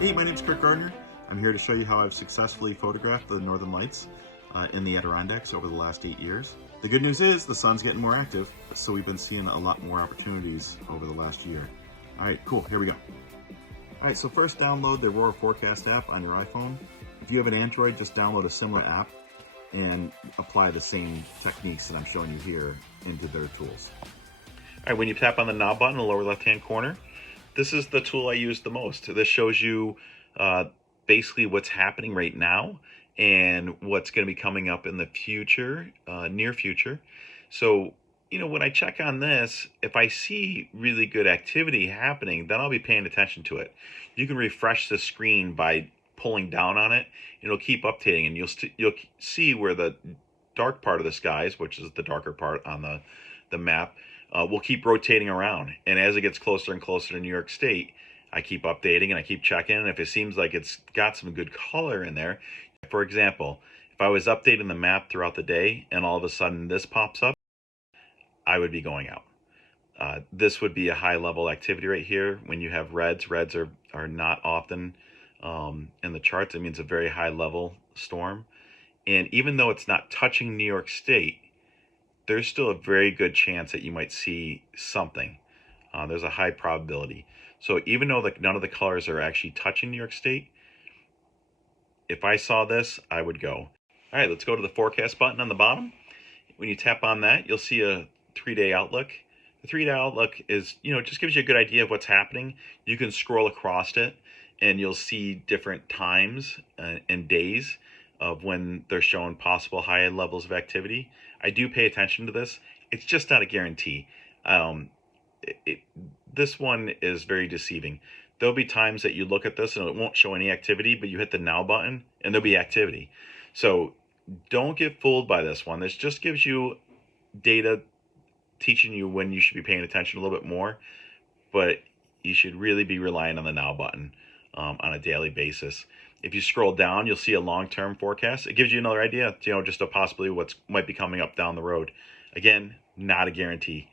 Hey, my name's Kurt Gardner. I'm here to show you how I've successfully photographed the Northern Lights in the Adirondacks over the last 8 years. The good news is the sun's getting more active, so we've been seeing a lot more opportunities over the last year. All right, cool, here we go. All right, so first download the Aurora Forecast App on your iPhone. If you have an Android, just download a similar app and apply the same techniques that I'm showing you here into their tools. All right, when you tap on the knob button in the lower left-hand corner, this is the tool I use the most. This shows you basically what's happening right now and what's going to be coming up in the future, near future. So, when I check on this, if I see really good activity happening, then I'll be paying attention to it. You can refresh the screen by pulling down on it. It'll keep updating, and you'll see where the dark part of the skies, which is the darker part on the map, will keep rotating around. And as it gets closer and closer to New York State, I keep updating and I keep checking. And if it seems like it's got some good color in there, for example, if I was updating the map throughout the day and all of a sudden this pops up, I would be going out. This would be a high level activity right here. When you have reds are not often in the charts. It means a very high level storm. And even though it's not touching New York State, there's still a very good chance that you might see something. There's a high probability. So even though none of the colors are actually touching New York State, if I saw this, I would go. All right, let's go to the forecast button on the bottom. When you tap on that, you'll see a 3-day outlook. The 3-day outlook is, just gives you a good idea of what's happening. You can scroll across it and you'll see different times and days of when they're showing possible high levels of activity. I do pay attention to this. It's just not a guarantee. This one is very deceiving. There'll be times that you look at this and it won't show any activity, but you hit the now button and there'll be activity. So don't get fooled by this one. This just gives you data teaching you when you should be paying attention a little bit more, but you should really be relying on the now button on a daily basis. If you scroll down, you'll see a long-term forecast. It gives you another idea, just a possibility what might be coming up down the road. Again, not a guarantee.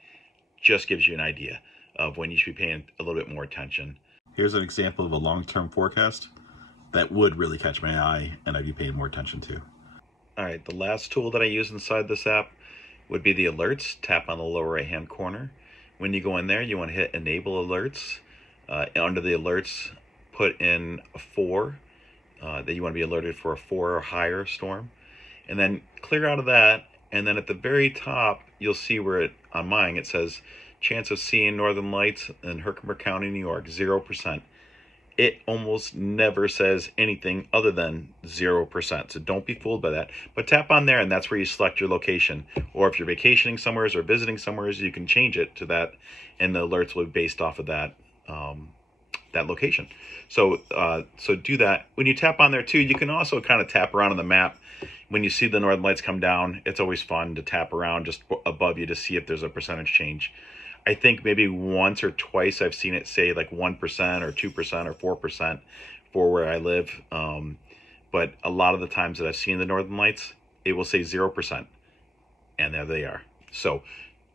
Just gives you an idea of when you should be paying a little bit more attention. Here's an example of a long-term forecast that would really catch my eye and I'd be paying more attention to. All right, the last tool that I use inside this app would be the alerts. Tap on the lower right-hand corner. When you go in there, you want to hit enable alerts. Under the alerts, put in a 4. That you want to be alerted for a 4 or higher storm, and then clear out of that. And then at the very top, you'll see where on mine it says chance of seeing northern lights in Herkimer County, New York, 0%. It almost never says anything other than 0%. So don't be fooled by that. But tap on there, and that's where you select your location. Or if you're vacationing somewhere or visiting somewhere, you can change it to that, and the alerts will be based off of that. That location. So do that. When you tap on there too, you can also kind of tap around on the map. When you see the northern lights come down, it's always fun to tap around just above you to see if there's a percentage change. I think maybe once or twice I've seen it say like 1% or 2% or 4% for where I live. But a lot of the times that I've seen the northern lights, it will say 0%. And there they are. So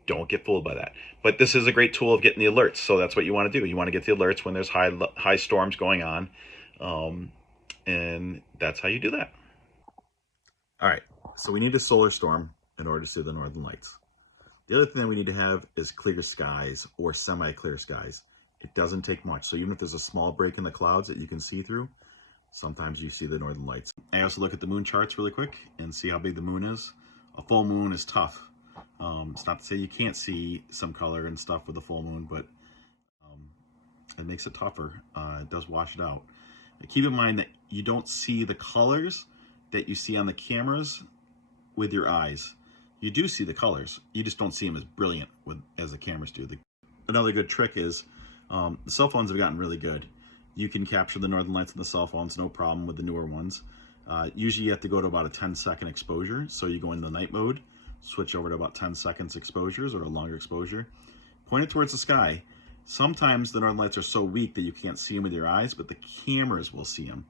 don't get fooled by that. But this is a great tool of getting the alerts. So that's what you want to do. You want to get the alerts when there's high storms going on. And that's how you do that. All right, so we need a solar storm in order to see the northern lights. The other thing that we need to have is clear skies or semi-clear skies. It doesn't take much. So even if there's a small break in the clouds that you can see through, sometimes you see the northern lights. I also look at the moon charts really quick and see how big the moon is. A full moon is tough. It's not to say you can't see some color and stuff with the full moon, but it makes it tougher. It does wash it out. But keep in mind that you don't see the colors that you see on the cameras with your eyes. You do see the colors. You just don't see them as brilliant as the cameras do. Another good trick is the cell phones have gotten really good. You can capture the northern lights on the cell phones, no problem with the newer ones. Usually you have to go to about a 10-second exposure. So you go into the night mode, switch over to about 10 seconds exposures or a longer exposure, point it towards the sky. Sometimes the northern lights are so weak that you can't see them with your eyes, but the cameras will see them,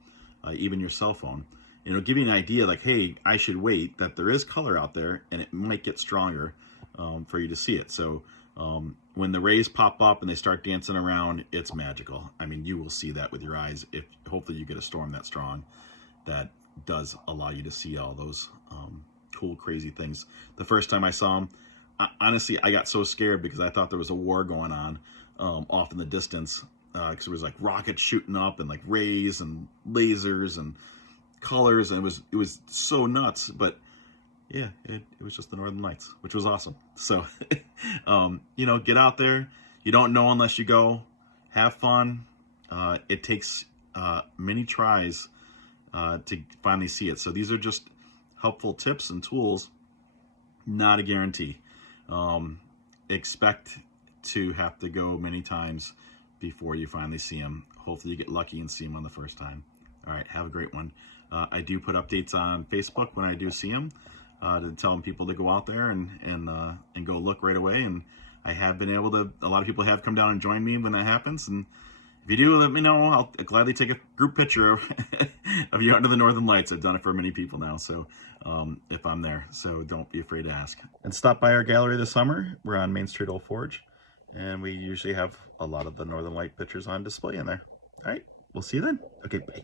even your cell phone. And it'll give you an idea like, hey, I should wait, that there is color out there and it might get stronger for you to see it. So When the rays pop up and they start dancing around, it's magical. I mean, you will see that with your eyes. If hopefully you get a storm that strong, that does allow you to see all those cool, crazy things. The first time I saw them, honestly, I got so scared because I thought there was a war going on off in the distance, because there was like rockets shooting up and like rays and lasers and colors, and it was so nuts. But yeah, it was just the Northern Lights, which was awesome. So, get out there. You don't know unless you go. Have fun. It takes many tries to finally see it. So these are just helpful tips and tools, not a guarantee. Expect to have to go many times before you finally see them. Hopefully you get lucky and see them on the first time. All right, have a great one. I do put updates on Facebook when I do see them, to tell people to go out there and go look right away. And I have been able to. A lot of people have come down and joined me when that happens. And if you do, let me know. I'll gladly take a group picture of you under the Northern Lights. I've done it for many people now, so if I'm there. So don't be afraid to ask. And stop by our gallery this summer. We're on Main Street, Old Forge, and we usually have a lot of the Northern Light pictures on display in there. All right, we'll see you then. Okay, bye.